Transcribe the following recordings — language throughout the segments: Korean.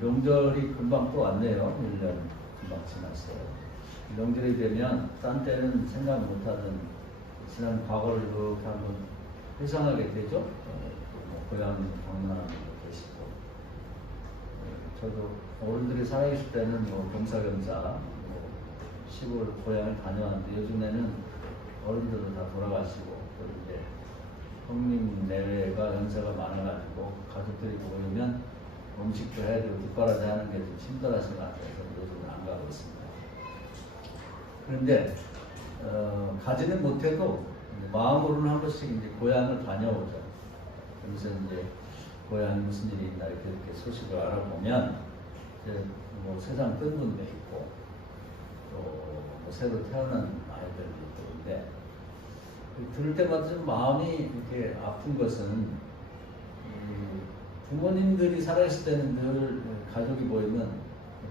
명절이 금방 또 왔네요. 1년 금방 지났어요. 명절이 되면 딴 때는 생각 못하던 지난 과거를 이렇게 한번 회상하게 되죠. 뭐 고향 방문하는 것도 계시고. 저도 어른들이 살아계실 때는 뭐 겸사겸사 뭐 시골 고향을 다녀왔는데 요즘에는 어른들도 다 돌아가시고 또 이제 형님 내외가 연세가 많아가지고 가족들이 모이면 음식도 해야 되고 뒷바라지 하는 게 좀 힘들어하신 것 같아서 요즘은 안 가고 있습니다. 그런데 가지는 못해도 마음으로는 한 번씩 이제 고향을 다녀오죠. 그래서 이제 고향에 무슨 일이 있나 이렇게 소식을 알아보면 이제 뭐 세상 뜬 분도 있고 또 뭐 새로 태어난 아이들도 있고 근데 들을 때마다 좀 마음이 이렇게 아픈 것은 부모님들이 살아있을 때는 늘 가족이 모이면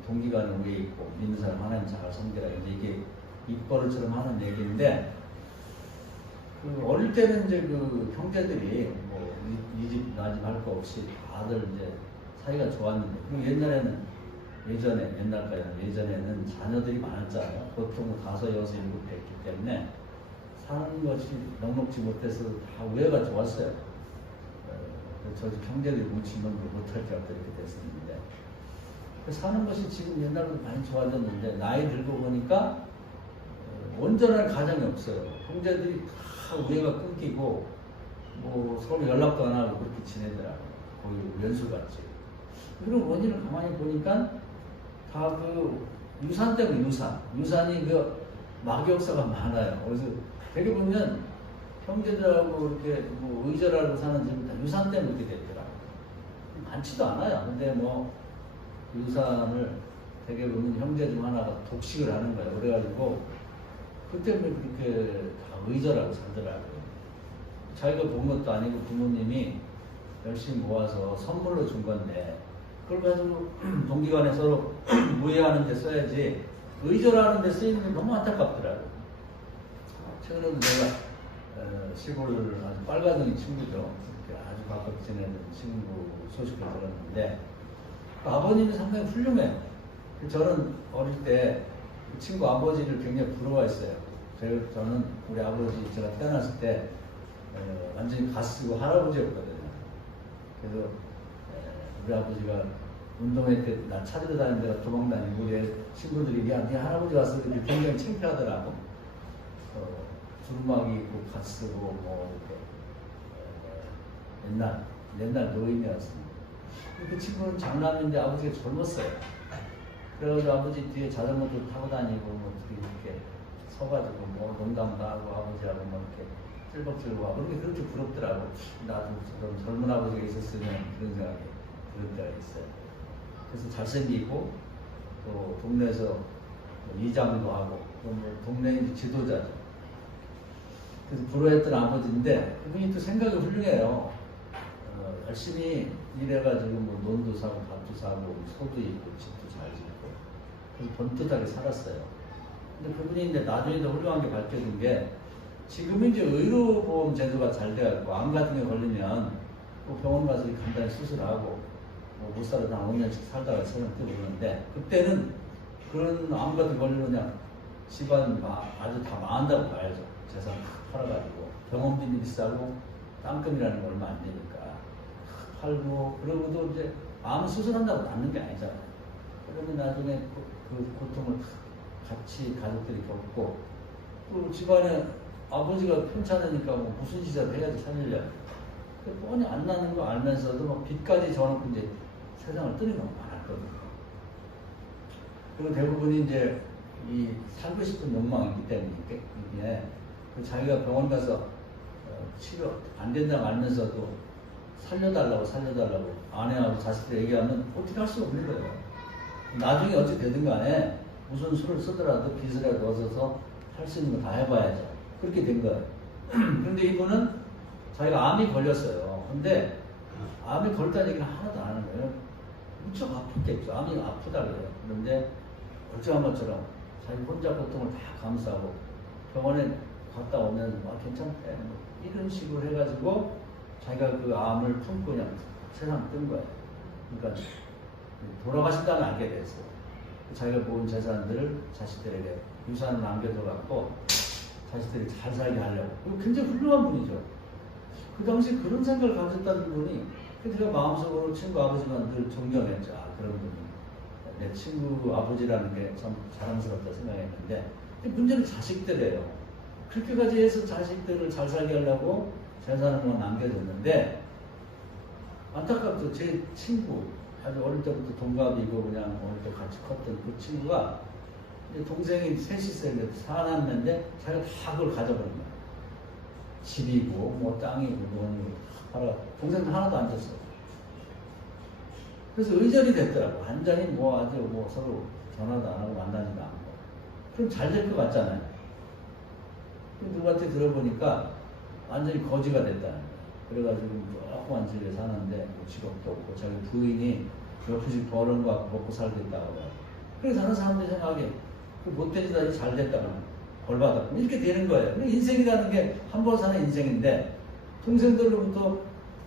동기간에 위에 있고 믿는 사람 하나님 잘 섬기라 이게 입버릇처럼 하는 얘기인데 그 어릴 때는 이제 그 형제들이 뭐 이 집 나 집 할 거 없이 다들 이제 사이가 좋았는데 그리고 예전에는 자녀들이 많았잖아요. 보통 5, 6, 7 됐기 때문에 사는 것이 넉넉지 못해서 다 우애가 좋았어요. 저 집 형제들이 뭉치면 못할 줄 알고 이렇게 됐었는데 사는 것이 지금 옛날보다 많이 좋아졌는데 나이 들고 보니까 온전한 가정이 없어요. 형제들이 다 우애가 끊기고 뭐 서로 연락도 안 하고 그렇게 지내더라고요. 거의 연수같이. 그런 원인을 가만히 보니까 다 그 유산 때문에 유산이 그 막역사가 많아요. 그래서 되게 보면 형제들하고 이렇게 뭐 의절하고 사는 집은 다 유산 때문에 그렇게 됐더라고요. 많지도 않아요. 근데 뭐 유산을 되게 보면 형제 중 하나가 독식을 하는 거예요. 그래가지고 그 때문에 그렇게 다 의절하고 살더라고요. 자기가 본 것도 아니고 부모님이 열심히 모아서 선물로 준 건데 그걸 가지고 동기간에 서로 무해하는 데 써야지 의절하는 데 쓰이는 게 너무 안타깝더라고요. 최근에도 내가 시골 아주 빨가둥이 친구죠. 이렇게 아주 가깝게 지내는 친구 소식을 들었는데 아버님이 상당히 훌륭해요. 저는 어릴 때 친구 아버지를 굉장히 부러워했어요. 저는 우리 아버지 제가 태어났을 때 완전히 가쓰고 할아버지였거든요. 그래서 우리 아버지가 운동회 때 나 찾으러 다니는 데가 도망다니고 우리 친구들이 야, 네 할아버지 왔을 때 굉장히 창피하더라고. 두루마기 입고 가쓰고 뭐 이렇게 옛날 노인이었습니다. 그 친구는 장남인데 아버지가 젊었어요. 그래가지고 아버지 뒤에 자전거도 타고 다니고 뭐 이렇게 서가지고 뭐 농담도 하고 아버지하고 뭐 이렇게 찔벅찔벅 하고 그렇게 부럽더라고. 나도 저런 젊은 아버지가 있었으면 그런 생각이 그럴 때가 있어요. 그래서 잘생기고 또 동네에서 뭐 이장도 하고 또 뭐 동네 지도자죠. 그래서 부러워했던 아버지인데 그분이 또 생각이 훌륭해요. 열심히 일해가지고 뭐 논도 사고 밭도 사고 소도 있고 집도 잘 짓고 그래서 번듯하게 살았어요. 근데 그분이 이제 나중에 더 훌륭한 게 밝혀진 게 지금은 이제 의료보험 제도가 잘 돼가지고 암 같은 게 걸리면 뭐 병원 가서 간단히 수술하고 뭐 못 살아도 한 5년씩 살다가 세상 뜨고 그러는데 그때는 그런 암 같은 거 걸리면 그냥 집안 아주 다 망한다고 봐야죠. 재산 팔아가지고 병원비는 비싸고 땅금이라는 거 얼마 안 되니까 팔고 그러고도 이제 암 수술한다고 낫는 게 아니잖아요. 그러면 나중에 그 고통을 같이 가족들이 겪고 또 집안에 아버지가 편찮으니까 뭐 무슨 짓을 해야지 살리려 뻔히 안 나는 거 알면서도 막 빚까지 져놓고 이제 세상을 뜨는 거 많았거든요. 그리고 대부분이 이제 이 살고 싶은 욕망이 있기 때문에 이게 자기가 병원 가서 치료 안 된다고 알면서도 살려달라고 아내하고 자식들 얘기하면 어떻게 할 수 없는 거예요. 나중에 어찌 되든 간에 무슨 수를 쓰더라도 빚이라도 얻어서 할 수 있는 거 다 해봐야죠. 그렇게 된 거예요. 근데 이분은 자기가 암이 걸렸어요. 근데 암이 걸렸다는 얘기는 하나도 안 하는 거예요. 무척 아팠겠죠. 암이 아프다 그래요. 그런데 멀쩡한 것처럼 자기 혼자 고통을 다 감수하고 병원에 갔다 오면 괜찮대. 뭐 이런 식으로 해가지고 자기가 그 암을 품고 그냥 세상 뜬 거예요. 그러니까 돌아가신 다음에 알게 됐어요. 자기가 모은 재산들을 자식들에게 유산을 남겨둬갖고 자식들이 잘 살게 하려고. 굉장히 훌륭한 분이죠. 그 당시 그런 생각을 가졌다는 분이 제가 마음속으로 친구 아버지만 늘 존경했죠. 아, 그런 분이 내 친구 아버지라는 게 참 자랑스럽다 생각했는데 문제는 자식들이에요. 그렇게까지 해서 자식들을 잘 살게 하려고 재산을 뭐 남겨줬는데 안타깝죠. 제 친구 아주 어릴 때부터 동갑이고 그냥 어릴 때 같이 컸던 그 친구가 이제 동생이 셋이 있어요. 사남매인데 자기가 다 그걸 가져버린 거야. 집이고 뭐 땅이고 뭐니 하라. 동생은 하나도 안 줬어요. 그래서 의절이 됐더라고. 완전히 뭐 아주 뭐 서로 전화도 안 하고 만나지도 않고. 그럼 잘 될 것 같잖아요. 누구한테 들어보니까 완전히 거지가 됐다는 거야. 그래가지고 조그만 집에 사는데 뭐 직업도 없고 자기 부인이 몇 푼씩 버는 거 갖고 먹고 살겠다고 하고. 그래서 다른 사람들이 생각하기에 그 못되지다 잘 됐다고 벌 받았고 이렇게 되는 거예요. 인생이라는 게 한 번 사는 인생인데 동생들로부터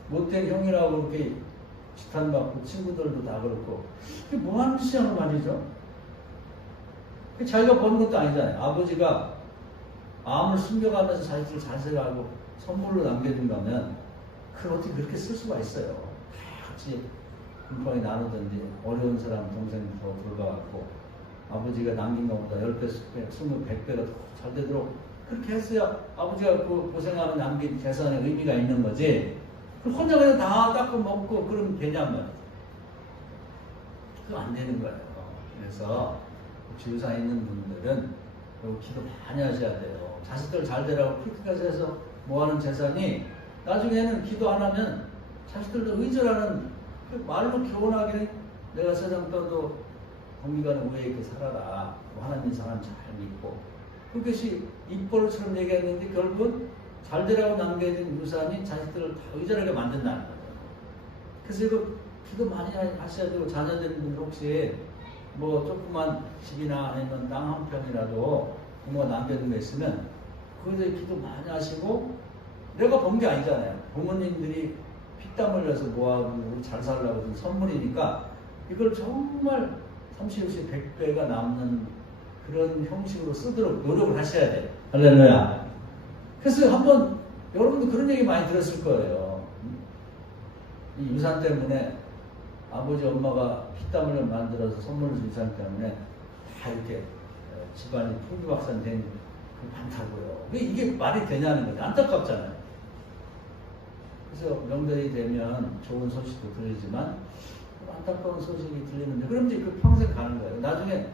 못된 형이라고 이렇게 지탄받고 친구들도 다 그렇고 그게 뭐하는 짓이냐고 말이죠. 자기가 버는 것도 아니잖아요. 아버지가 암을 숨겨가면서 자식들을 잘 살아가고 선물로 남겨준다면 그걸 어떻게 그렇게 쓸 수가 있어요. 다 같이 금방에 나누든지 어려운 사람 동생 더 돌봐갖고 아버지가 남긴 것보다 10배, 10배, 20배, 100배가 더 잘 되도록 그렇게 했어야 아버지가 그 고생하면 남긴 재산에 의미가 있는 거지. 그럼 혼자 그냥 다 닦고 먹고 그러면 되냔 말이야. 그거 안 되는 거예요. 그래서 주유사에 있는 분들은 기도 많이 하셔야 돼요. 자식들 잘 되라고 그렇게까지 해서 모아놓은 재산이 나중에는 기도 안 하면 자식들도 의절하는 그 말로 교훈하기는 내가 세상 떠도 공기관에 오해 있게 살아라. 하나님 사람 잘 믿고 그것이 입벌처럼 얘기했는데 결국은 잘 되라고 남겨진 유산이 자식들을 다 의절하게 만든다는 거예요. 그래서 이거 기도 많이 하셔야 되고 자녀들 분들 혹시 뭐 조그만 집이나 아니면 땅 한 편이라도 부모가 남겨둔 게 있으면 그거에 대해 기도 많이 하시고 내가 본 게 아니잖아요. 부모님들이 피땀 흘려서 모아두고 잘 살라고 준 선물이니까 이걸 정말 30, 60, 100배가 남는 그런 형식으로 쓰도록 노력을 하셔야 돼요. 할렐루야. 그래서 한번 여러분도 그런 얘기 많이 들었을 거예요. 이 유산 때문에 아버지 엄마가 피땀 흘려 만들어서 선물을 준 유산 때문에 다 이렇게 집안이 풍비박산된 그 많다고요. 왜 이게 말이 되냐는 거죠. 안타깝잖아요. 그래서 명절이 되면 좋은 소식도 들리지만 안타까운 소식이 들리는데 그럼 이제 그 평생 가는 거예요. 나중에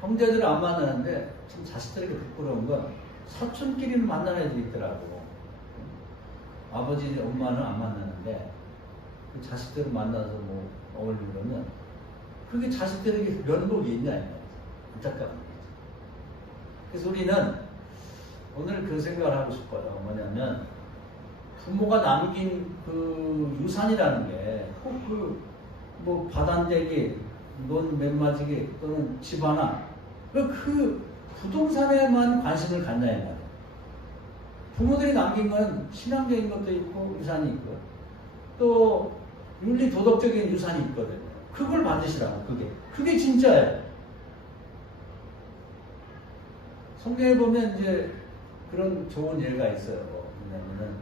형제들을 안 만나는데 참 자식들에게 부끄러운 건 사촌끼리는 만나는 애들이 있더라고. 아버지 엄마는 안 만나는데 그 자식들을 만나서 뭐 어울리려면 그게 자식들에게 면목이 있냐 이 말이죠. 안타까운 거죠. 그래서 우리는 오늘 그 생각을 하고 싶어요. 뭐냐면 부모가 남긴 그 유산이라는 게 꼭 그 뭐 바단대기, 논 맨마지기 또는 집 하나 그 부동산에만 관심을 갖냐 이 말이에요. 부모들이 남긴 건 신앙적인 것도 있고 유산이 있고 또 윤리 도덕적인 유산이 있거든요. 그걸 받으시라고. 그게 진짜예요. 성경에 보면 이제 그런 좋은 예가 있어요. 뭐냐면은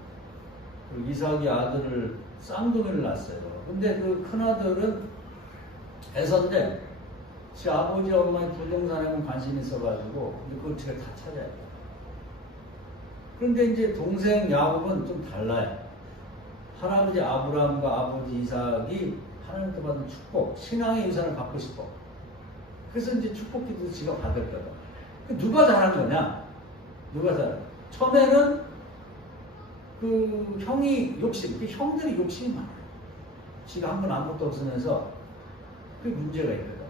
그 이삭이 아들을 쌍둥이를 낳았어요. 근데 그 큰아들은 에서인데 지 아버지 엄마의 부동산에만 관심이 있어가지고 그걸 제가 다 찾아야 돼요. 그런데 이제 동생 야곱은 좀 달라요. 할아버지 아브라함과 아버지 이삭이 하나님께 받은 축복, 신앙의 유산을 받고 싶어. 그래서 이제 축복기도 지가 받을 거다. 누가 잘한 거냐? 누가 잘한? 처음에는 그 형이 욕심, 그 형들이 욕심이 많아요. 지가 한 번 아무것도 없으면서 그게 문제가 있거든.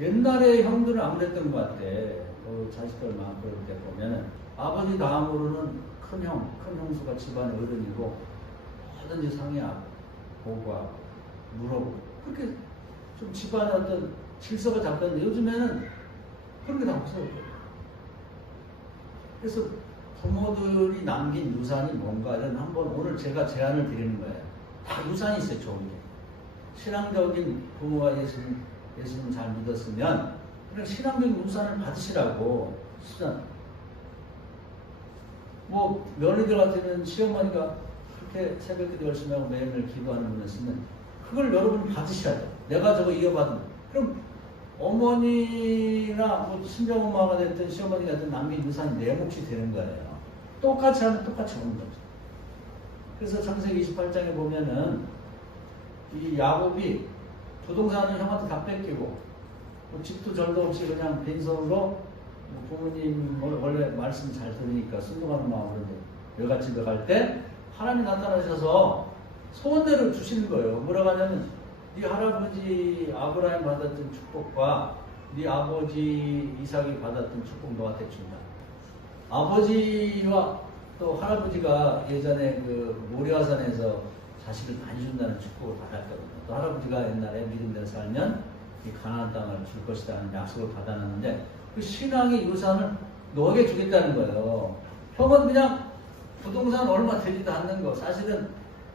옛날에 형들은 안 그랬던 것 같아. 자식들 많고 그럴 때 보면은 아버지 다음으로는 큰 형수가 집안의 어른이고 뭐든지 상의하고 보고하고 물어보고 그렇게 좀 집안의 어떤 질서가 잡혔는데 요즘에는 그런 게 다 없어요. 그래서 부모들이 남긴 유산이 뭔가를 한번 오늘 제가 제안을 드리는 거예요. 다 유산이 있어요, 좋은 게. 신앙적인 부모가 예수님 잘 믿었으면 그냥 신앙적인 유산을 받으시라고. 뭐 며느리들 같으면 시어머니가 그렇게 새벽에도 열심히 하고 매일매일 기도하는 분이었으면 그걸 여러분이 받으셔야 돼요. 내가 저거 이어받으면. 그럼 어머니나 뭐 친정엄마가 됐든 시어머니가 됐든 남긴 유산이 내 몫이 되는 거예요. 똑같이 하면 똑같이 오는 거죠. 그래서 창세기 28장에 보면은 이 야곱이 부동산을 형한테 다 뺏기고 뭐 집도 절도 없이 그냥 빈손으로 부모님 원래 말씀 잘 들으니까 순종하는 마음으로 여갓집에 갈 때 하나님 나타나셔서 소원대로 주시는 거예요. 뭐라고 하냐면 네 할아버지 아브라함이 받았던 축복과 네 아버지 이삭이 받았던 축복 너한테 준다. 아버지와 또 할아버지가 예전에 그 모리아산에서 자식을 많이 준다는 축복을 받았거든요. 또 할아버지가 옛날에 믿음대로 살면 이 가나안 땅을 줄 것이다 하는 약속을 받아놨는데 그 신앙의 유산을 너에게 주겠다는 거예요. 형은 그냥 부동산 얼마 되지도 않는 거. 사실은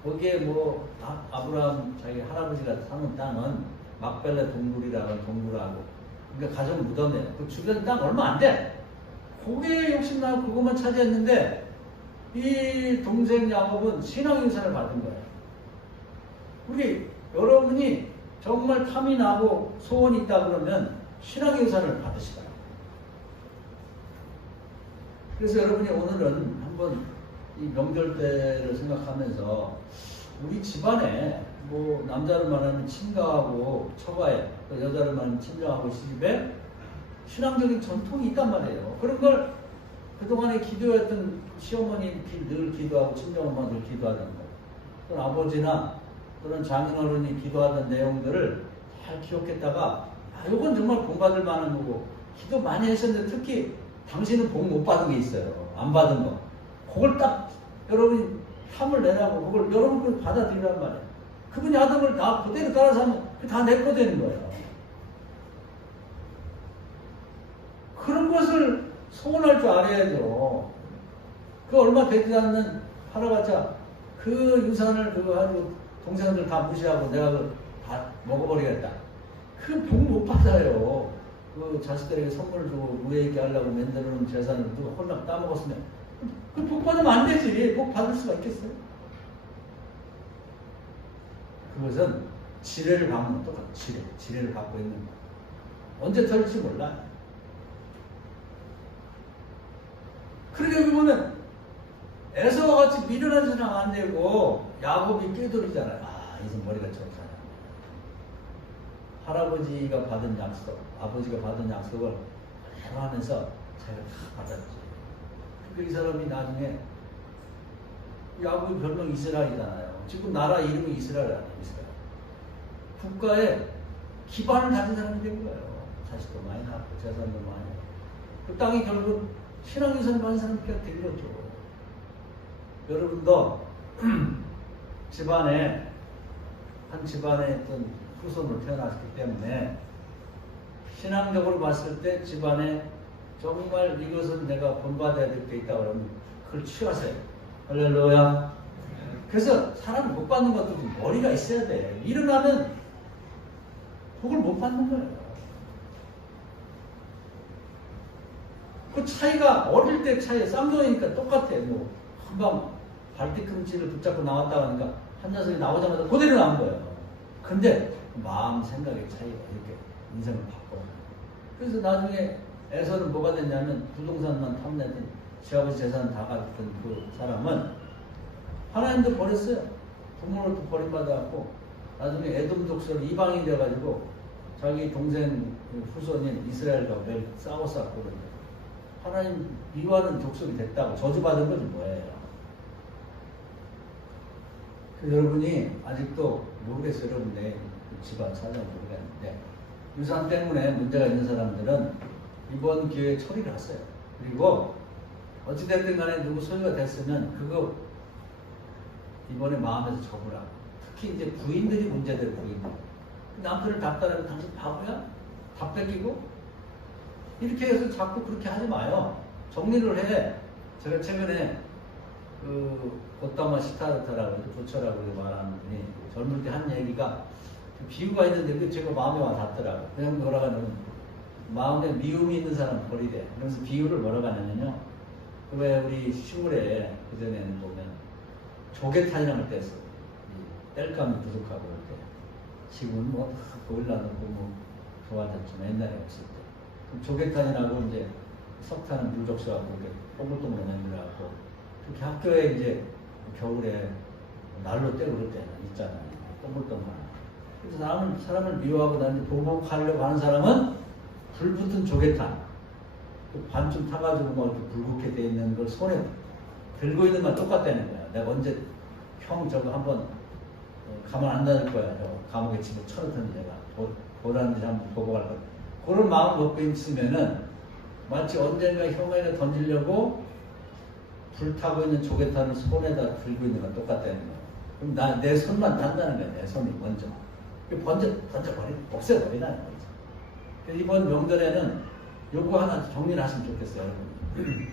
거기에 뭐 아브라함 자기 할아버지가 사는 땅은 막벨레 동굴이라는 동굴하고 그러니까 가정 무덤이에요. 그 주변 땅 얼마 안 돼. 거기에 욕심나고 그것만 차지했는데 이 동생 야곱은 신앙 유산을 받은 거예요. 우리 여러분이 정말 탐이 나고 소원이 있다 그러면 신앙 유산을 받으시라. 그래서 여러분이 오늘은 한번 이 명절 때를 생각하면서 우리 집안에 뭐 남자를 말하면 친가하고 처가에 또 여자를 말하면 친정하고 시집에 신앙적인 전통이 있단 말이에요. 그런 걸 그동안에 기도했던 시어머니 늘 기도하고 친정엄마 늘 기도하던 거 또는 아버지나 또는 장인어른이 기도하던 내용들을 잘 기억했다가 이건 정말 본받을 만한 거고 기도 많이 하셨는데 특히 당신은 복 못 받은 게 있어요. 안 받은 거. 그걸 딱 여러분이 탐을 내라고 그걸 여러분이 받아들이란 말이에요. 그분이 하던 걸 다 그대로 따라서 하면 다 내 거 되는 거예요. 그런 것을 소원할 줄 알아야죠. 그 얼마 되지 않는 할아버지가 그 유산을 그거 가지고 동생들 다 무시하고 내가 그걸 다 먹어버리겠다. 그 복 못 받아요. 그 자식들에게 선물을 주고 무예 있게 하려고 만들어 놓은 재산을 누가 홀랑 따먹었으면 그 복 받으면 안 되지. 복 받을 수가 있겠어요? 그것은 지뢰를 받는 것도 똑같아. 지뢰를 받고 있는 거. 언제 털릴지 몰라. 그러게 보면 에서와 같이 미련하지는 안 되고 야곱이 꿰돌이잖아요. 이제 머리가 좋잖아. 할아버지가 받은 약속, 아버지가 받은 약속을 그대로 하면서 자기가 다 받았지. 그러니까 이 사람이 나중에 야곱이 별명 이스라엘이잖아요. 지금 나라 이름이 이스라엘 아니에요. 이스라엘. 국가에 기반을 가진 사람이 된 거예요. 자식도 많이 낳고 재산도 많이 낳고. 그 땅이 결국 신앙유산 받은 사람들이 된 거죠. 여러분도 집안에 한 집안에 어떤 후손으로 태어났기 때문에 신앙적으로 봤을 때 집안에 정말 이것은 내가 본받아야 될 게 있다 그러면 그걸 취하세요. 할렐루야. 그래서 사람이 못 받는 것도 머리가 있어야 돼. 일어나면 복을 못 받는 거예요. 그 차이가 어릴 때 차이 쌍둥이니까 똑같아. 뭐 금방 발뒤꿈치를 붙잡고 나왔다 하니까 한 녀석이 나오자마자 그대로 나온 거예요. 근데 마음 생각의 차이가 이렇게 인생을 바꿔. 그래서 나중에 에서는 뭐가 됐냐면 부동산만 탐내던 시아버지 재산 다 가졌던 그 사람은 하나님도 버렸어요. 부모로부터 버림받아갖고 나중에 에돔 족속 이방인이 돼가지고 자기 동생 후손인 이스라엘과 매일 싸웠었고 하나님 미워하는 족속이 됐다고 저주받은 거지 뭐예요. 여러분이 아직도 모르겠어요. 여러분의 집안 사정을 모르겠는데 유산 때문에 문제가 있는 사람들은 이번 기회에 처리를 하세요. 그리고 어찌됐든 간에 누구 소유가 됐으면 그거 이번에 마음에서 접으라. 특히 이제 부인들이 문제돼요. 부인들. 남편을 닥달하면 당신 바보야? 다 뺏기고? 이렇게 해서 자꾸 그렇게 하지 마요. 정리를 해. 제가 최근에 그 고타마 시타르타라고 조처라고 말하는 분이 젊을 때 한 얘기가 비유가 있는데 그 제가 마음에 와 닿더라고. 그냥 뭐라 하냐면 마음에 미움이 있는 사람 버리대. 그래서 비유를 뭐라고 하냐면요. 왜 우리 시골에 그전에는 보면 조개탄이라는 걸 뗐어. 땔감이 부족하고 그럴 때. 지금은 뭐 올라놓고 뭐 좋아졌지만 옛날에 없을 때. 그럼 조개탄이라고 이제 석탄은 물 적셔갖고 이렇게 동글동글 만들어갖고 특히 학교에 이제 겨울에 난로 떼고 그럴 때 있잖아요. 동글동글. 그래서 사람을 미워하고 나는 보복하려고 하는 사람은 불 붙은 조개탄. 반쯤 타가지고 뭐 이렇게 붉게 돼 있는 걸 손에 들고 있는 건 똑같다는 거야. 내가 언제 형 저거 한번 가만 안 놔둘 거야. 저거 감옥에 집에 쳐넣더니 내가 보라는 데 한번 보고 갈 거야. 그런 마음 먹고 있으면은 마치 언젠가 형에게 던지려고 불타고 있는 조개탄을 손에다 들고 있는 건 똑같다는 거야. 그럼 내 손만 단다는 거야. 내 손이 먼저. 던져버리고 없애버리라는 거지. 그래서 이번 명절에는 요거 하나 정리를 하시면 좋겠어요, 여러분.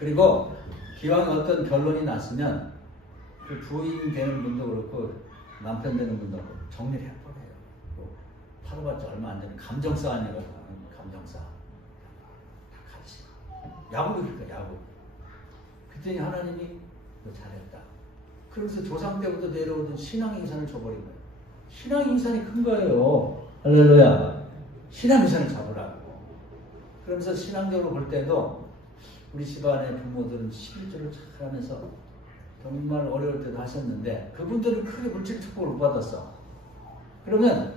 그리고 기왕 어떤 결론이 났으면 그 부인 되는 분도 그렇고 남편 되는 분도 그렇고 정리를 해버려요. 팔아봤자 얼마 안 되는 감정싸 아니거든. 감정싸. 다 같이. 야구니까 야구. 그랬더니 하나님이 너 잘했다. 그러면서 조상 때부터 내려오던 신앙인산을 줘버린 거예요. 신앙인산이 큰 거예요. 할렐루야. 신앙인산을 잡으라고. 그러면서 신앙적으로 볼 때도 우리 집안의 부모들은 11조를 잘 하면서 정말 어려울 때도 하셨는데 그분들은 크게 물질 축복을 못 받았어. 그러면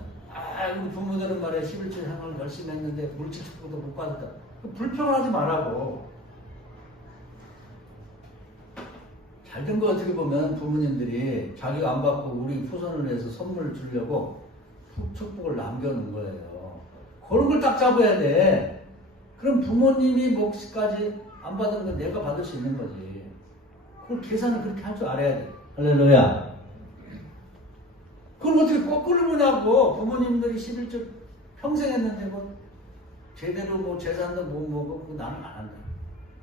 우리 부모들은 말이야 11조 향을 열심히 했는데 물질 축복도 못 받았다. 불평하지 말라고. 잘된 거 어떻게 보면 부모님들이 자기가 안 받고 우리 후손을 위해서 선물을 주려고 축복을 남겨놓은 거예요. 그런 걸 딱 잡아야 돼. 그럼 부모님이 몫까지 안 받은 건 내가 받을 수 있는 거지. 그걸 계산을 그렇게 할 줄 알아야 돼. 할렐루야. 그걸 어떻게 거꾸로 보냐고. 부모님들이 11조 평생 했는데 뭐 제대로 뭐 재산도 못 먹고 나는 안 한다.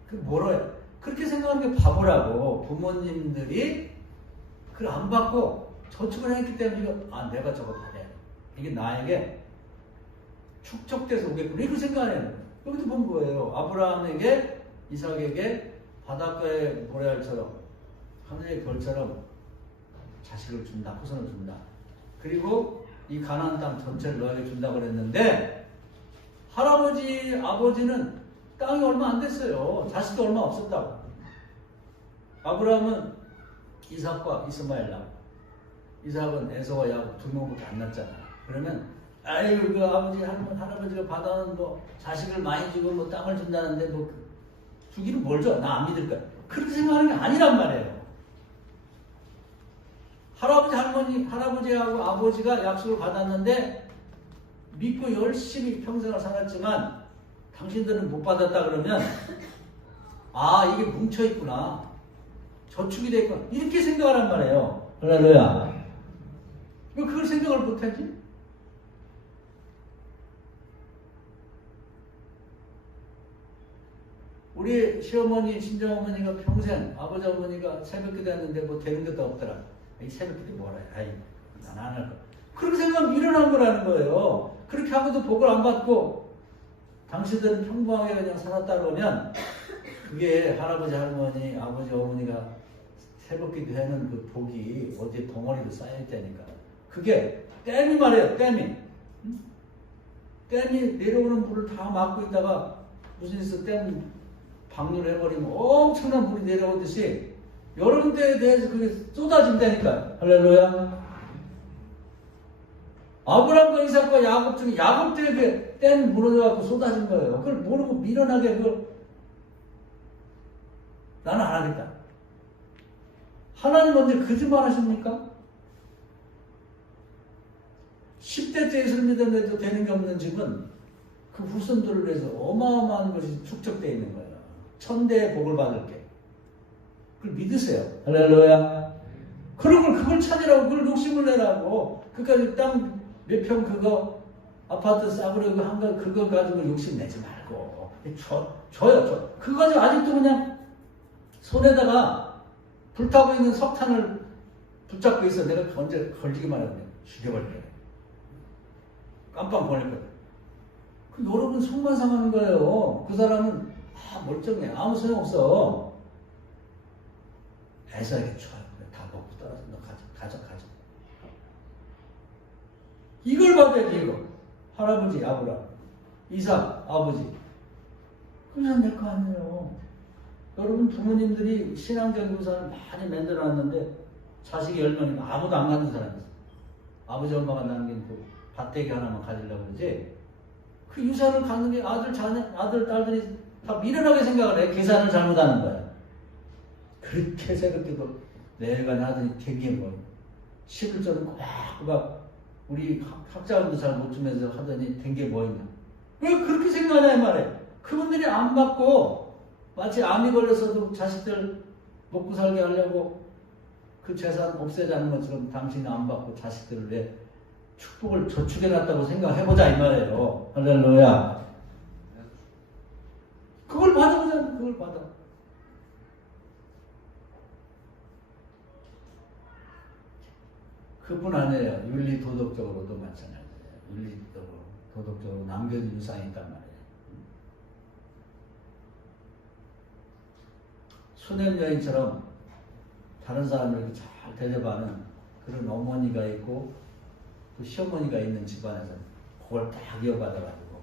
그 뭐라 해. 그렇게 생각하는 게 바보라고. 부모님들이 그걸 안 받고 저축을 했기 때문에 이거 내가 저거 받아야 돼. 이게 나에게 축적돼서 오겠구나. 이렇게 생각해야 돼. 여기도 본 거예요. 아브라함에게 이삭에게 바닷가의 모래알처럼 하늘의 별처럼 자식을 준다. 후손을 준다. 그리고 이 가나안 땅 전체를 너에게 준다고 그랬는데 할아버지 아버지는 땅이 얼마 안 됐어요. 자식도 얼마 없었다고. 아브라함은 이삭과 이스마엘 낳고 이삭은 에서와 야곱 두 명밖에 안 낳았잖아. 그러면 아유 그 아버지 할아버지가 받아온 뭐 자식을 많이 주고 뭐 땅을 준다는데 뭐 주기는 뭘 줘? 나 안 믿을 거야. 그렇게 생각하는 게 아니란 말이에요. 할아버지하고 아버지가 약속을 받았는데 믿고 열심히 평생을 살았지만 당신들은 못 받았다 그러면 이게 뭉쳐있구나. 저축이 돼 있구나. 이렇게 생각하란 말이에요. 할렐루야. 왜 그걸 생각을 못하지? 우리 시어머니, 친정어머니가 평생 아버지 어머니가 새벽기도 했는데 뭐 되는 것도 없더라. 이 새벽기도 뭐라 해. 난 안 할 거야. 그렇게 생각하면 미련한 거라는 거예요. 그렇게 하고도 복을 안 받고 당신들은 평범하게 그냥 살았다 그러면 그게 할아버지, 할머니, 아버지, 어머니가 새벽기도 하는 그 복이 어디에 덩어리로 쌓여있다니까. 그게 댐이 말이에요. 댐이 내려오는 물을 다 막고 있다가 무슨 있어 댐 방류를 해버리면 엄청난 물이 내려오듯이 여러 군데에 대해서 그게 쏟아진다니까. 할렐루야. 아브라함과 이삭과 야곱 중에 야곱 때에 댐이 무너져갖고 쏟아진 거예요. 그걸 모르고 미련하게 그걸 나는 안 하겠다. 하나님 언제 거짓말 하십니까? 10대째 예수를 믿었는데도 되는 게 없는 집은 그 후손들을 위해서 어마어마한 것이 축적되어 있는 거예요. 천대의 복을 받을게. 그걸 믿으세요. 할렐루야. 그걸 찾으라고, 그걸 욕심을 내라고. 그까지 땅 몇 평 그거, 아파트 싸구려 한가 그거 가지고 욕심 내지 말고. 줘요. 그거 가지고 아직도 그냥 손에다가 불타고 있는 석탄을 붙잡고 있어. 내가 언제 걸리기만 하면 죽여버릴 거야. 깜빡 보냈거든. 그 여러분 속만 상하는 거예요. 그 사람은 멀쩡해. 아무 소용없어. 애석하게 좋아요. 다 먹고 따라서 너 가져. 이걸 받아야지 이거. 할아버지 아브라, 이삭 아버지. 그냥 될 거 아니에요. 여러분 부모님들이 신앙적 유산을 많이 만들어놨는데 자식이 10명이면 아무도 안 갖는 사람이 있어. 아버지 엄마가 남긴 그 밭대기 하나만 가지려고 그러지. 그 유산을 갖는 게 아들 딸들이 다 미련하게 생각을 해. 계산을 잘못하는 거야. 그렇게 생각해도 내가 나들이 되게 뭐 11조는 꼬박꼬박 우리 학자금도 잘 못 주면서 하더니 된 게 뭐 있나. 왜 그렇게 생각하냐 이 말이야. 그분들이 안 받고 마치 암이 걸렸어도 자식들 먹고 살게 하려고 그 재산 없애자는 것처럼 당신이 안 받고 자식들을 왜 축복을 저축해놨다고 생각해보자 이 말이에요. 할렐루야. 그걸 받아보자. 그걸 받아. 그뿐 아니에요. 윤리 도덕적으로도 마찬가지예요. 윤리적으로 도덕적으로 남겨진 유산이 있단 말이에요. 수냄 여인처럼 다른 사람을 이렇게 잘 대접하는 그런 어머니가 있고 또 시어머니가 있는 집안에서 그걸 딱 이어받아가지고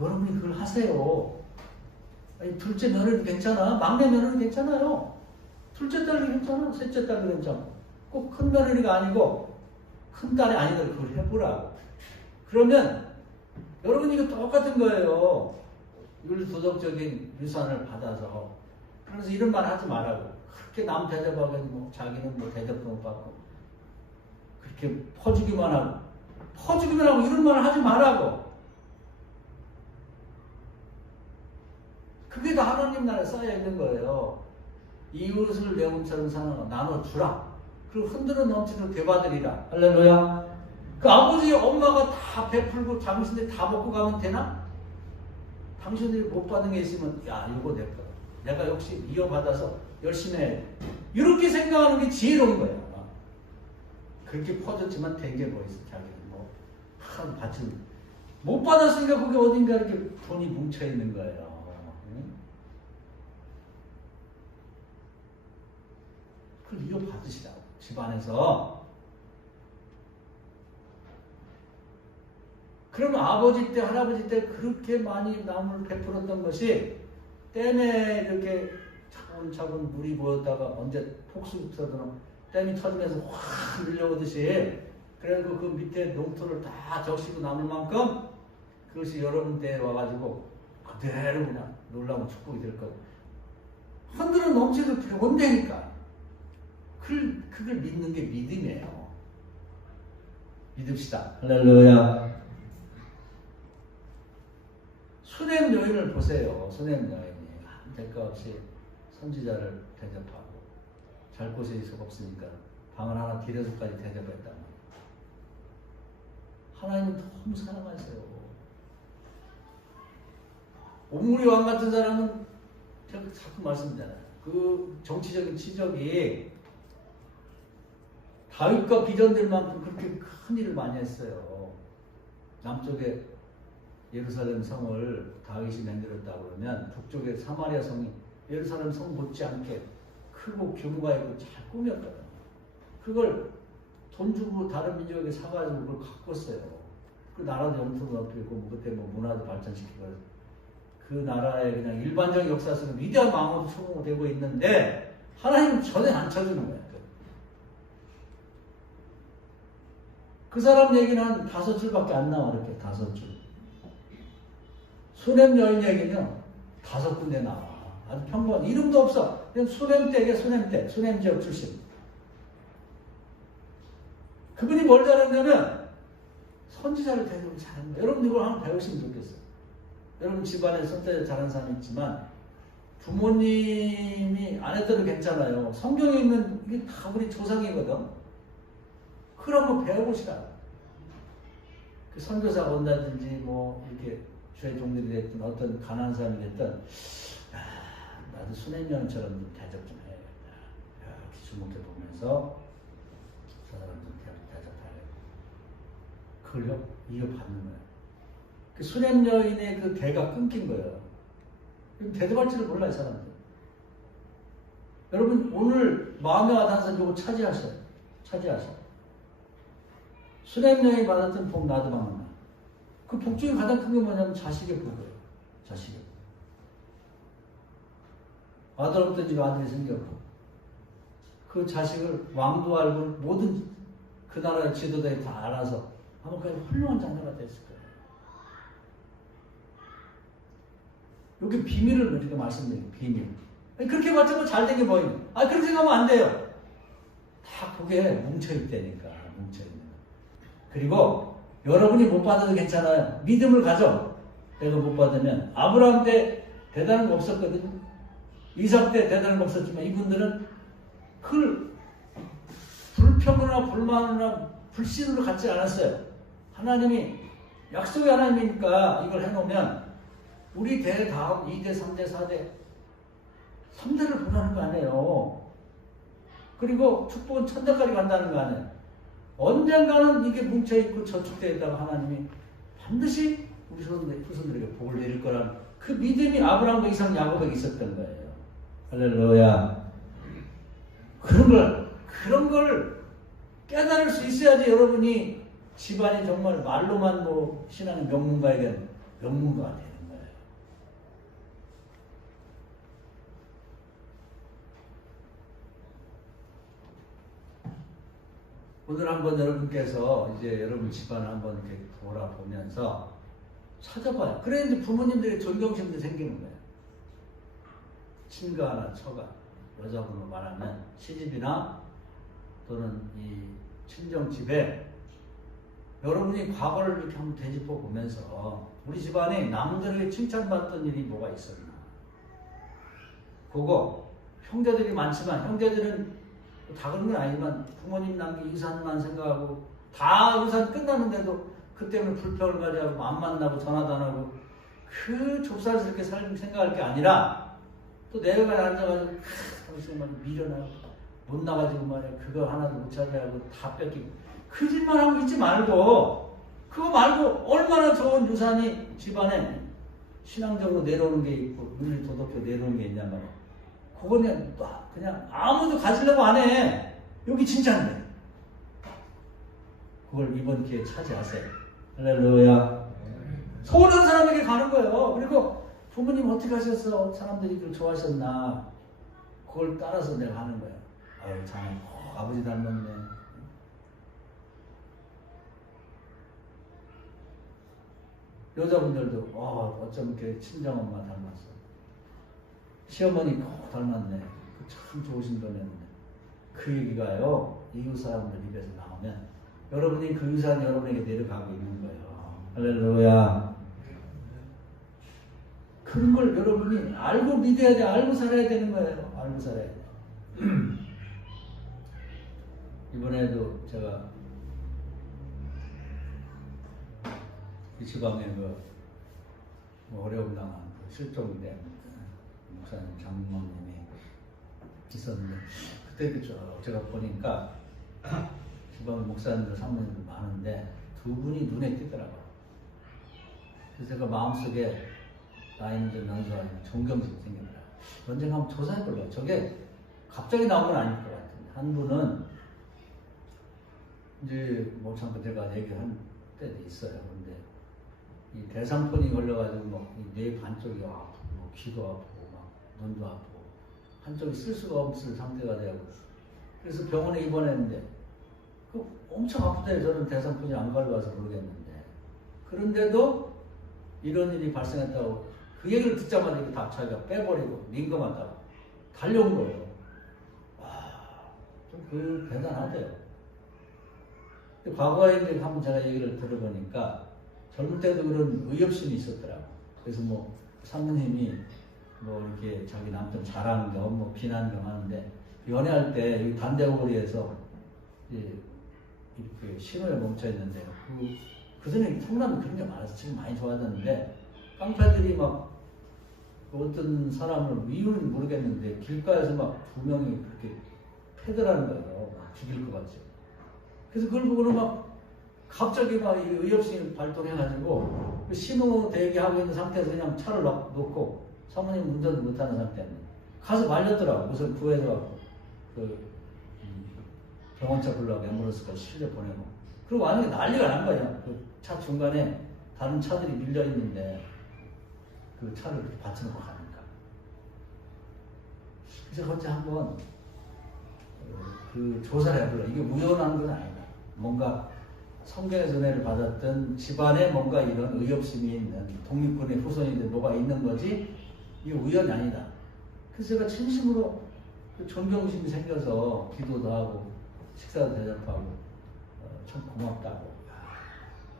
여러분이 그걸 하세요. 아니, 둘째 며느리 괜찮아. 막내 며느리 괜찮아요. 둘째 딸이 괜찮아. 셋째 딸이 괜찮아. 꼭 큰 며느리가 아니고 큰 딸이 아니더라도 그걸 해보라고. 그러면 여러분 이거 똑같은 거예요. 윤리도덕적인 유산을 받아서. 그래서 이런 말 하지 말라고. 그렇게 남 대접하고 뭐 자기는 뭐 대접도 못 받고 그렇게 퍼주기만 하고 이런 말 하지 말라고. 그게 다 하나님 나라에 쌓여 있는 거예요. 이웃을 내 몸처럼 사는 거 나눠주라. 그리고 흔들어 넘치는 되받으리라. 할렐루야. 그 아버지 엄마가 다 베풀고 당신들이 다 먹고 가면 되나? 당신들이 못 받는 게 있으면 야 이거 내 거다. 내가 역시 이어받아서 열심히 해. 이렇게 생각하는 게 지혜로운 거야. 그렇게 퍼졌지만 된 게 뭐 있어. 자기는 뭐 한 받침 못 받았으니까 그게 어딘가 이렇게 돈이 뭉쳐 있는 거예요. 그걸 이어받으시라고. 집안에서. 그럼 아버지 때 할아버지 때 그렇게 많이 나무를 베풀었던 것이 댐에 이렇게 차근차근 물이 보였다가 언제 폭수부터든 댐이 터지면서 확 밀려오듯이 그래서 그 밑에 농토를 다 적시고 남을 만큼 그것이 여러분 때에 와가지고 그대로 그냥 놀라운 축복이 될 거예요. 흔들어 넘쳐도 온다니까. 그걸 믿는 게 믿음이에요. 믿읍시다. 할렐루야. 수냄 여인을 보세요. 수냄 여인이 대가 없이 선지자를 대접하고 잘 곳에 있을 수가 없으니까 방을 하나 들여서까지 대접했단 말이에요. 하나님 너무 사랑하세요. 옴므리 왕 같은 사람은 제가 자꾸 말씀드리잖아요. 그 정치적인 치적이 다윗과 비전들만큼 그렇게 큰 일을 많이 했어요. 남쪽에 예루살렘 성을 다윗이 만들었다고 그러면 북쪽에 사마리아 성이 예루살렘 성 못지않게 크고 규모가 있고 잘 꾸몄거든요. 그걸 돈 주고 다른 민족에게 사가지고 그걸 갖고 왔어요. 그 나라도 영토도 넓히고 뭐 그때 뭐 문화도 발전시키고 그 나라의 그냥 일반적인 역사 속에 위대한 망으로 소모되고 있는데 하나님은 전혀 안 쳐주는 거예요. 그 사람 얘기는 한 5줄밖에 안 나와. 이렇게 5줄. 수냄 여인 얘기는 5군데 나와. 아주 평범한 이름도 없어. 그냥 수냄댁에 수냄댁, 수냄 지역 출신. 그분이 뭘 잘했냐면 선지자를 대접을 잘한 거예요. 여러분 이걸 한번 배우시면 좋겠어요. 여러분 집안에 선지자 잘하는 사람이 있지만 부모님이 안 했더라도 괜찮아요. 성경에 있는 이게 다 우리 조상이거든. 그걸 한번 배워보시라. 그 선교사가 온다든지 뭐 이렇게 주의 종들이 됐든 어떤 가난한 사람이 됐든 나도 수냄여인처럼 좀 대접 좀 해야겠다. 이렇게 주목해 보면서 저 사람 좀 대접해야겠다. 그걸요? 이어받는 거예요. 그 수냄 여인의 그 대가 끊긴 거예요. 대답할지를 몰라요, 사람들. 여러분, 오늘 마음에 와닿아서 이거 차지하셔요. 차지하셔요. 수냄 여인이 받았던 복 나도 받는다. 그 복 중에 가장 큰 게 뭐냐면 자식의 복이에요. 자식의 복. 아들 없던 집에 아들이 생겼고, 그 자식을 왕도 알고 모든 그 나라의 지도자들이 다 알아서 아무까지 훌륭한 자녀가 됐을 거예요. 여기 비밀을 우리가 말씀드려요. 비밀. 그렇게 맞춰도 잘 된 게 뭐예요? 그렇게 생각하면 안 돼요. 다 그게 뭉쳐있다니까. 뭉쳐있는 거. 그리고 여러분이 못 받아도 괜찮아요. 믿음을 가져. 내가 못 받으면 아브라함 때 대단한 거 없었거든요. 이삭 때 대단한 거 없었지만 이분들은 그걸 불평이나 불만이나 불신으로 갖지 않았어요. 하나님이 약속의 하나님이니까 이걸 해놓으면 우리 대 다음 2대, 3대, 4대 3대를 보내는 거 아니에요. 그리고 축복은 천대까지 간다는 거 아니에요. 언젠가는 이게 뭉쳐있고 저축되어 있다가 하나님이 반드시 우리 후손들에게 복을 내릴 거라는 그 믿음이 아브라함과 이삭, 야곱에게 있었던 거예요. 할렐루야. 그런 걸 깨달을 수 있어야지 여러분이 집안이 정말 말로만 뭐 신앙의 명문가에겐 명문가가 되는 거예요. 오늘 한번 여러분께서 이제 여러분 집안을 한번 이렇게 돌아보면서 찾아봐요. 그래 이제 부모님들의 존경심도 생기는 거예요. 친가나 처가, 여자분으로 말하면 시집이나 또는 이 친정집에 여러분이 과거를 이렇게 한번 되짚어 보면서 우리 집안에 남들에게 칭찬받던 일이 뭐가 있었나. 그거 형제들이 많지만 형제들은 다 그런 건 아니지만 부모님 남긴 유산만 생각하고 다 유산 끝나는데도 그 때문에 불평을 가지고 안 만나고 전화도 안 하고 그 좁쌀스럽게 생각할 게 아니라 또 내가 앉아가지고 당신 미련하고 못 나가지고 말이야 그거 하나도 못 찾아하고 다 뺏기고 그 짓만 하고 있지 말고 그거 말고 얼마나 좋은 유산이 집안에 신앙적으로 내려오는 게 있고 눈을 도덕적으로 내려오는 게 있냔 말이야. 그거는 그냥 아무도 가지려고 안 해. 여기 진짜인데. 그걸 이번 기회에 차지하세요. 할렐루야. 소원하는 사람에게 가는 거예요. 그리고 부모님 어떻게 하셨어? 사람들이 그걸 좋아하셨나? 그걸 따라서 내가 하는 거예요. 아유, 참, 아버지 닮았네. 여자분들도, 어쩜 이렇게 친정엄마 닮았어. 시어머니 꼭 닮았네. 참 좋으신 분이었는데. 그 얘기가요, 이웃 사람들 입에서 나오면, 여러분이 그 유산이 여러분에게 내려가고 있는 거예요. 할렐루야. 그런 걸 여러분이 알고 믿어야 돼. 알고 살아야 되는 거예요. 알고 살아야 돼. 이번에도 제가 이 지방에 어려움 당한 실종된 목사님, 장모님이 있었는데 그때 제가 보니까 지방 목사님들, 사모님들 많은데 두 분이 눈에 띄더라고요. 그래서 제가 마음속에 나이는 연수하는 존경심이 생기더라고요. 언젠가 한번 조사해볼래요. 저게 갑자기 나온 건 아닐 것 같은데 한 분은 이제 뭐 잠깐 제가 얘기한 때도 있어요. 근데 이 대상폰이 걸려가지고 뇌 반쪽이 아프고 귀도 아프고 막 눈도 아프고 한쪽이 쓸 수가 없을 상태가 되고 그래서 병원에 입원했는데 그 엄청 아프대요. 저는 대상폰이 안 걸려와서 모르겠는데 그런데도 이런 일이 발생했다고 그 얘기를 듣자마자 이렇게 다 자기가 빼버리고 민감하다고 달려온 거예요. 와, 좀 그 대단하대요. 과거에 이제 한번 제가 얘기를 들어보니까 젊을 때도 그런 의협심이 있었더라고. 그래서 뭐 사모님이 뭐 이렇게 자기 남편 자랑겸 뭐 비난겸 하는데 연애할 때 여기 단대거리에서 이렇게 신호에 멈춰 있는데 그 전에 통남이 그런 게 많아서 지금 많이 좋아졌는데 깡패들이 막 어떤 사람을 이유는 모르겠는데 길가에서 막 두 명이 그렇게 패드라는 거예요. 막 죽일 것 같죠. 그래서 그걸 보고는 막 갑자기 막 의협심이 발동해가지고 신호 대기하고 있는 상태에서 그냥 차를 놓고 사모님 운전도 못하는 상태인데 가서 말렸더라고. 우선 구해서 그 병원차 불러가고 앰뷸런스까지 실려 보내고. 그리고 완전히 난리가 난 거야. 그 차 중간에 다른 차들이 밀려 있는데 그 차를 이렇게 받쳐놓고 가니까. 그래서 어째 한번 그 조사를 해보려. 이게 우연한 건 아니다. 뭔가 성경에서 은혜를 받았던 집안에 뭔가 이런 의협심이 있는 독립군의 후손인데 뭐가 있는 거지 이게 우연이 아니다. 그래서 제가 진심으로 그 존경심이 생겨서 기도도 하고 식사도 대접하고 참 고맙다고.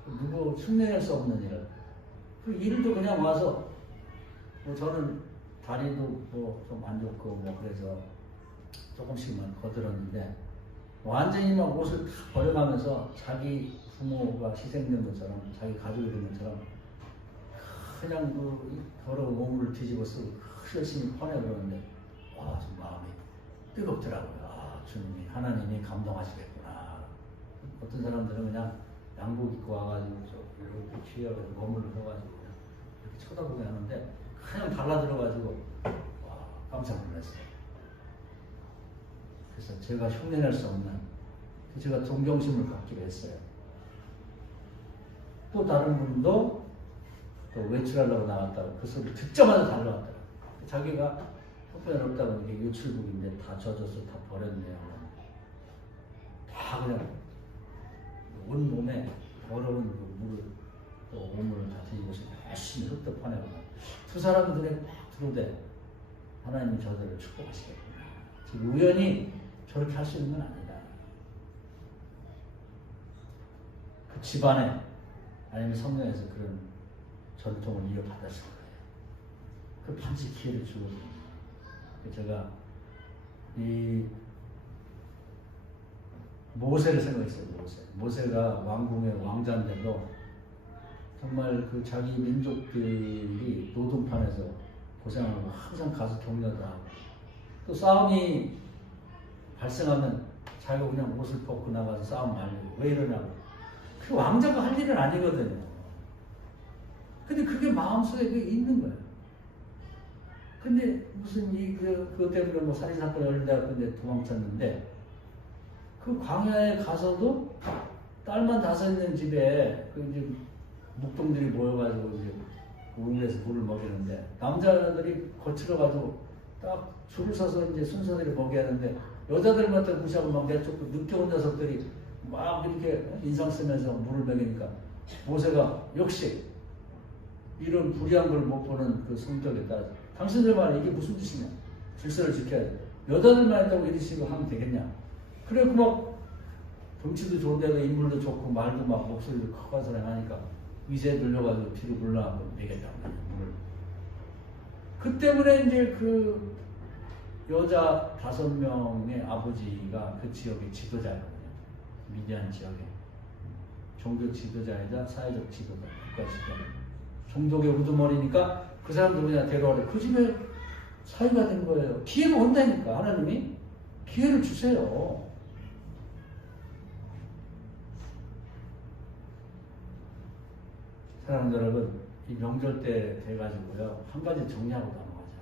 누구 흉내낼 수 없는 일을. 그 일도 그냥 와서 뭐 저는 다리도 뭐 좀 안 좋고 뭐 그래서 조금씩만 거들었는데 완전히 막 옷을 다 버려가면서 자기 부모가 희생된 것처럼 자기 가족이 된 것처럼 그냥 그 더러운 오물을 뒤집어 쓰고 열심히 퍼내 그러는데 와, 좀 마음이 뜨겁더라고요. 아, 주님이 하나님이 감동하시겠구나. 어떤 사람들은 그냥 양복 입고 와가지고 이렇게 취하고 머물러 서가지고 이렇게 쳐다보게 하는데 그냥 달라들어가지고 와, 깜짝 놀랐어요. 그래서 제가 흉내낼 수 없는 제가 존경심을 갖기로 했어요. 또 다른 분도 또 외출하려고 나갔다고 그 소리 듣자마자 달려왔더라고요. 자기가 형편없다고 이게 유출국인데 다 젖어서 다 버렸네요. 다 그냥 온 몸에 더러운 그 물을 또 오물을 다 뒤집어서 열심히 흡득하네요. 두 사람 눈에 막 들어오되 하나님이 저들을 축복하시겠구나. 지금 우연히 저렇게 할 수 있는 건 아니다. 그 집안에 아니면 성경에서 그런 전통을 이어받았을 거예요. 그 반드시 기회를 주거든요. 제가 이 모세를 생각했어요. 모세가 왕궁의 왕자인데도 정말 그 자기 민족들이 노동판에서 고생하고 항상 가서 격려도 하고 또 싸움이 발생하면 자기가 그냥 옷을 벗고 나가서 싸움 말리고 왜 이러냐고. 그 왕자가 할 일은 아니거든요. 근데 그게 마음속에 그게 있는 거예요. 근데 무슨 그것 때문에 뭐 살인사건이 열린다고 근데 도망쳤는데 그 광야에 가서도 딸만 5 있는 집에 그 이제 묵동들이 모여가지고 이제 우물에서 물을 먹이는데 남자들이 거칠어가지고 딱 줄을 서서 이제 순서대로 먹여야 하는데 여자들만 딱 무시하고 막 내쫓고 늦게 온 녀석들이 막 이렇게 인상 쓰면서 물을 먹이니까 모세가 역시 이런 불의한 걸 못 보는 그 성격에 따라서 당신들 말에 이게 무슨 짓이냐. 질서를 지켜야 돼. 여자들만 있다고 이런 식으로 하면 되겠냐. 그래, 막 덩치도 좋은데도 인물도 좋고 말도 막 목소리도 커간 사람 하니까 위세에 눌려가지고 뒤로 물러가고 되겠다고 물을. 그 때문에 이제 그 여자 5명의 아버지가 그 지역의 지도자였거든요. 미디안 지역에. 종교 지도자이자 사회적 지도자, 국가 지도자. 종족의 우두머리니까 그 사람들 그냥 데려와서 그 집에 사위가 된 거예요. 기회가 온다니까 하나님이 기회를 주세요. 사랑하는 여러분, 이 명절 때 돼가지고요 한 가지 정리하고 넘어가자.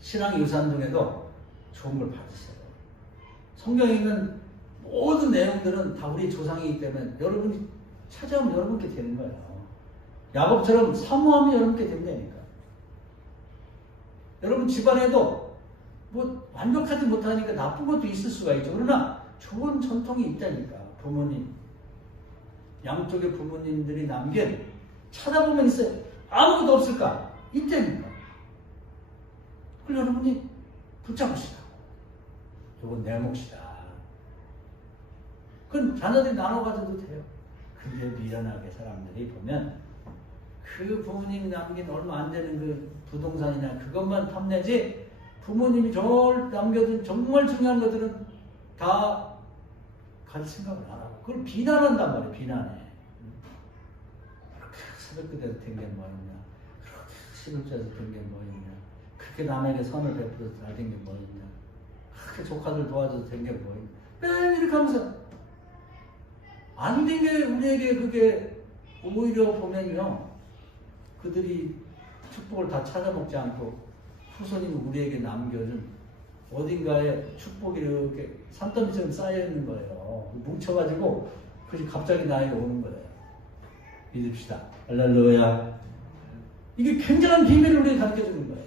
신앙 유산 중에도 좋은 걸 받으세요. 성경에 있는 모든 내용들은 다 우리 조상이기 때문에 여러분이 찾아오면 여러분께 되는 거예요. 야곱처럼 사모하면 여러분께 된다니까. 여러분 집안에도 뭐 완벽하지 못하니까 나쁜 것도 있을 수가 있죠. 그러나 좋은 전통이 있다니까. 부모님, 양쪽의 부모님들이 남긴 찾아보면 있어요. 아무것도 없을까? 있다니까. 그걸 여러분이 붙잡으시라고. 이건 내 몫이다. 그건 자녀들이 나눠 가져도 돼요. 근데 미련하게 사람들이 보면 그 부모님이 남긴 얼마 안 되는 그 부동산이나 그것만 탐내지 부모님이 저를 남겨둔 정말 중요한 것들은 다 가질 생각을 안 하고 그걸 비난한단 말이에요. 비난해. 그렇게 새벽기도에서 된 게 뭐 있냐. 그렇게 11조에서 된 게 뭐 있냐. 그렇게 남에게 선을 베풀어서 잘 된 게 뭐 있냐. 그렇게 조카들 도와줘서 된 게 뭐 있냐. 맨 이렇게 하면서 안 된 게 우리에게 그게 오히려 보면요. 그들이 축복을 다 찾아먹지 않고 후손이 우리에게 남겨준 어딘가에 축복이 이렇게 산더미처럼 쌓여있는 거예요. 뭉쳐가지고 그것이 갑자기 나에게 오는 거예요. 믿읍시다. 할렐루야. 이게 굉장한 비밀을 우리에게 가르쳐주는 거예요.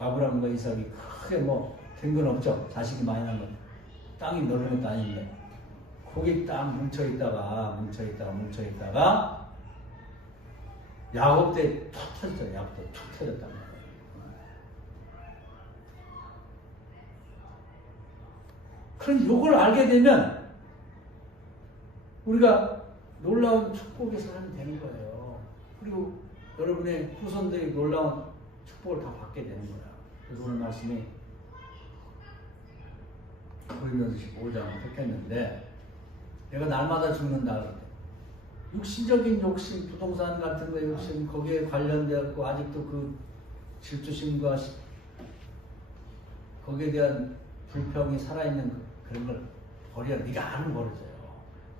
아브라함과 이삭이 크게 뭐 된 건 없죠. 자식이 많이 난 건. 땅이 넓은 것도 아닌데. 거기 딱 뭉쳐있다가 야곱 때 툭 터졌죠. 야곱 때 툭 터졌단 말이에요. 그럼 요걸 알게 되면 우리가 놀라운 축복의 사람이 되는 거예요. 그리고 여러분의 후손들이 놀라운 축복을 다 받게 되는 거야. 그래서 오늘 말씀이 고린도서 15장을 택했는데 내가 날마다 죽는다. 육신적인 욕심, 부동산 같은 거 욕심, 거기에 관련되었고 아직도 그 질투심과 거기에 대한 불평이 살아있는 그런 걸 버려야 네가 안 버려져요.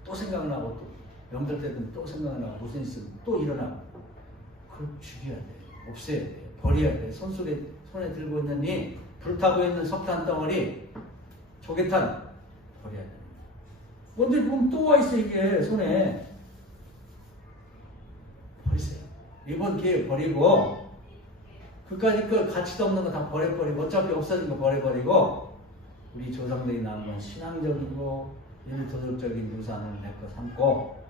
또 생각나고 또 명절 때 되면 또 생각나고 무슨 있으면 또 일어나고 그걸 죽여야 돼. 없애야 돼. 버려야 돼. 손에 들고 있는 이 불타고 있는 석탄 덩어리 조개탄 버려야 돼. 언제 보면 또 와 있어 이게 손에. 버리세요. 이번 기회에 버리고 그까짓 거 가치도 없는 거 다 버려버리고 어차피 없어진 거 버려버리고 우리 조상들이 나온 건 신앙적이고 일도덕적인 유산을 내 거 삼고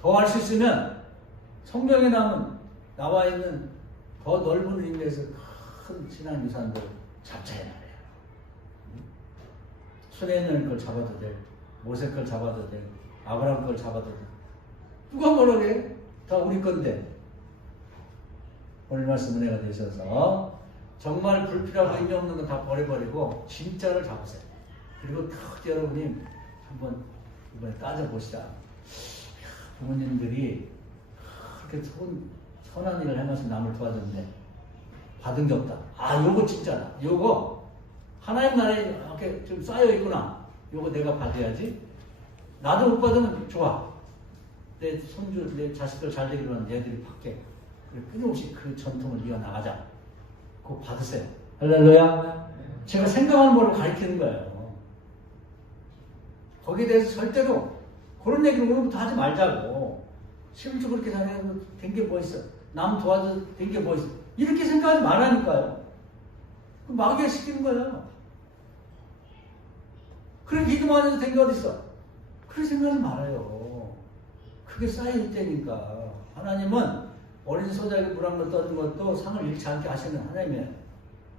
더 할 수 있으면 성경에 나와 있는 더 넓은 의미에서 큰 신앙 유산들 잡자야 말이에요. 손에 있는 걸 잡아도 돼. 모세 걸 잡아도 돼. 아브라함 걸 잡아도 돼. 누가 뭐라고 해? 다 우리 건데. 오늘 말씀 은혜가 되셔서 정말 불필요하고 의미 없는 거 다 버려버리고 진짜를 잡으세요. 그리고 특히 여러분이 한번 이번에 따져보시다. 부모님들이 그렇게 선한 일을 하면서 남을 도와줬는데 받은 게 없다. 아, 요거 진짜다. 요거 하나님 나라에 이렇게 좀 쌓여있구나. 요거 내가 받아야지. 나도 못 받으면 좋아. 내 손주, 내 자식들 잘 되기로 하는 얘들이 받게. 끊임없이 그 전통을 이어나가자. 그거 받으세요. 할렐루야. 제가 생각하는 걸 가르치는 거예요. 거기에 대해서 절대로 그런 얘기를 오늘부터 하지 말자고. 실제 그렇게 잘해도 된 게 뭐 있어? 남 도와줘도 된 게 뭐 있어? 이렇게 생각하지 말라니까요. 마귀가 시키는 거예요. 그래 기도만 해도 된 게 어딨어? 그렇게 생각하지 말아요. 그게 쌓일 때니까. 하나님은 어린 소작에 물 한 번 떠준 것도 상을 잃지 않게 하시는 하나님이에요.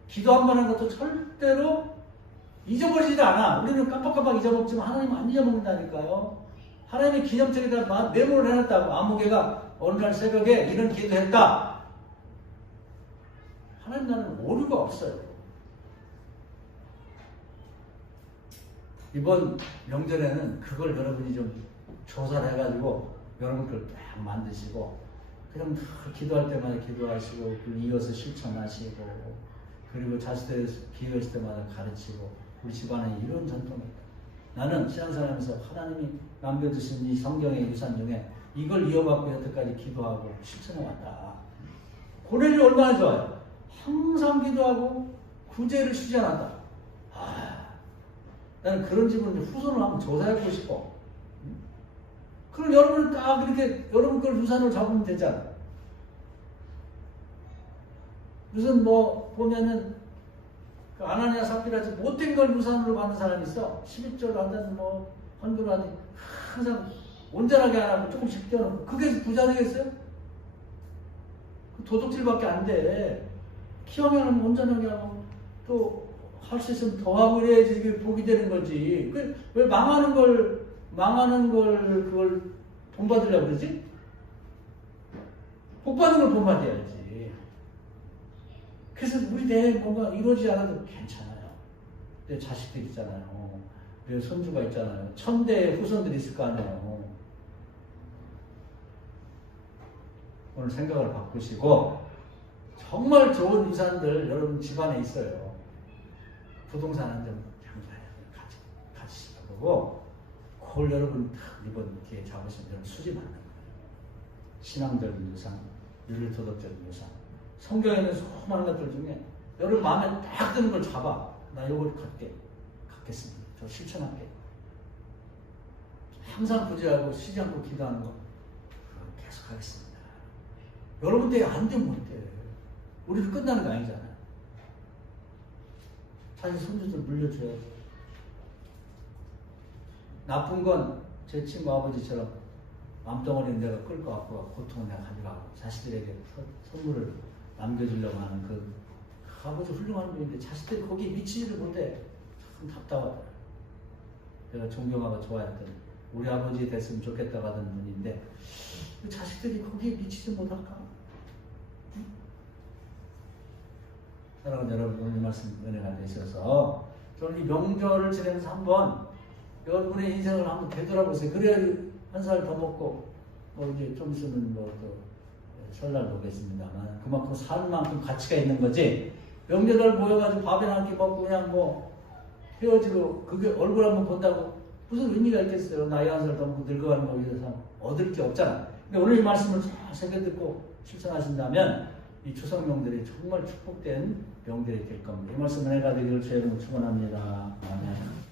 기도 한 번 한 것도 절대로 잊어버리지 않아. 우리는 깜빡깜빡 잊어먹지만 하나님은 안 잊어먹는다니까요. 하나님의 기념책에다 메모를 해놨다고. 아무개가 어느 날 새벽에 이런 기도했다. 하나님 나라는 오류가 없어요. 이번 명절에는 그걸 여러분이 좀 조사를 해가지고 여러분 걸 딱 만드시고 그냥 기도할 때마다 기도하시고 이어서 실천하시고 그리고 자식들 기회했을 때마다 가르치고 우리 집안에 이런 전통이 있다. 나는 신앙생활하면서 하나님이 남겨주신 이 성경의 유산 중에 이걸 이어받고 여태까지 기도하고 실천해왔다. 고넬이 얼마나 좋아요. 항상 기도하고 구제를 쉬지 않았다. 나는 그런 집은 후손을 한번 조사해보고 싶어. 그럼 여러분은 딱 이렇게 여러분 걸 유산으로 잡으면 되잖아. 무슨 뭐 보면은 그 아나니아 삽비라 못된 걸 유산으로 받는 사람이 있어. 11절 하든 뭐 헌금을 하든 항상 온전하게 안 하고 조금씩 떼어놓고 그게 부자 되겠어요? 그 도둑질밖에 안 돼. 키워면 온전하게 하고 또 할 수 있으면 더 하고 그래야지 이게 복이 되는 거지. 왜 망하는 걸 그걸 돈 받으려고 그러지? 복 받는 걸 돈 받아야지. 그래서 우리 내에 뭔가 이루어지지 않아도 괜찮아요. 내 자식들 있잖아요. 내 손주가 있잖아요. 1000대의 후손들이 있을 거 아니에요. 오늘 생각을 바꾸시고 정말 좋은 유산들 여러분 집안에 있어요. 부동산 한 점 장사해야 돼요. 같이 그러고 그걸 여러분 이번 기회에 잡으시면 여러분 수지 많는 거예요. 신앙적인 유산, 윤리도덕적인 유산. 성경에 있는 수많은 것들 중에 여러분 마음에 딱 드는 걸 잡아. 나 이걸 갖겠습니다. 저 실천할게. 항상 부지하고 쉬지 않고 기도하는 거 계속 하겠습니다. 여러분 때문에 안 되면 못해. 우리도 끝나는 거 아니잖아요. 사실 손주들 물려줘야지. 나쁜 건 제 친구 아버지처럼 맘덩어리는 내가 끌고 갖고 고통을 내가 가져가고 자식들에게 선물을 남겨주려고 하는 그 아버지 훌륭한 분인데 자식들이 거기에 미치지를 못해. 참 답답하더라. 내가 존경하고 좋아했던 우리 아버지 됐으면 좋겠다고 하던 분인데 그 자식들이 거기에 미치지 못할까? 응? 사랑하는 여러분, 오늘 말씀 은혜가 되셔서 저는 이 명절을 지내면서 한번 여러분의 인생을 한번 되돌아보세요. 그래야 한 살 더 먹고 뭐 이제 좀 있으면 뭐 또 설날 보겠습니다만 그만큼 살 만큼 가치가 있는 거지. 명절날 모여가지고 밥이나 한 끼 먹고 그냥 뭐 헤어지고 그게 얼굴 한번 본다고 무슨 의미가 있겠어요. 나이 한 살 더 먹고 늙어가는 거 위해서 얻을 게 없잖아. 근데 오늘 이 말씀을 잘 새겨 듣고 실천하신다면 이 추석 명절이 정말 축복된 명절이 될 겁니다. 이 말씀 은혜가 되기를 주의 이름으로 축원합니다. 아멘.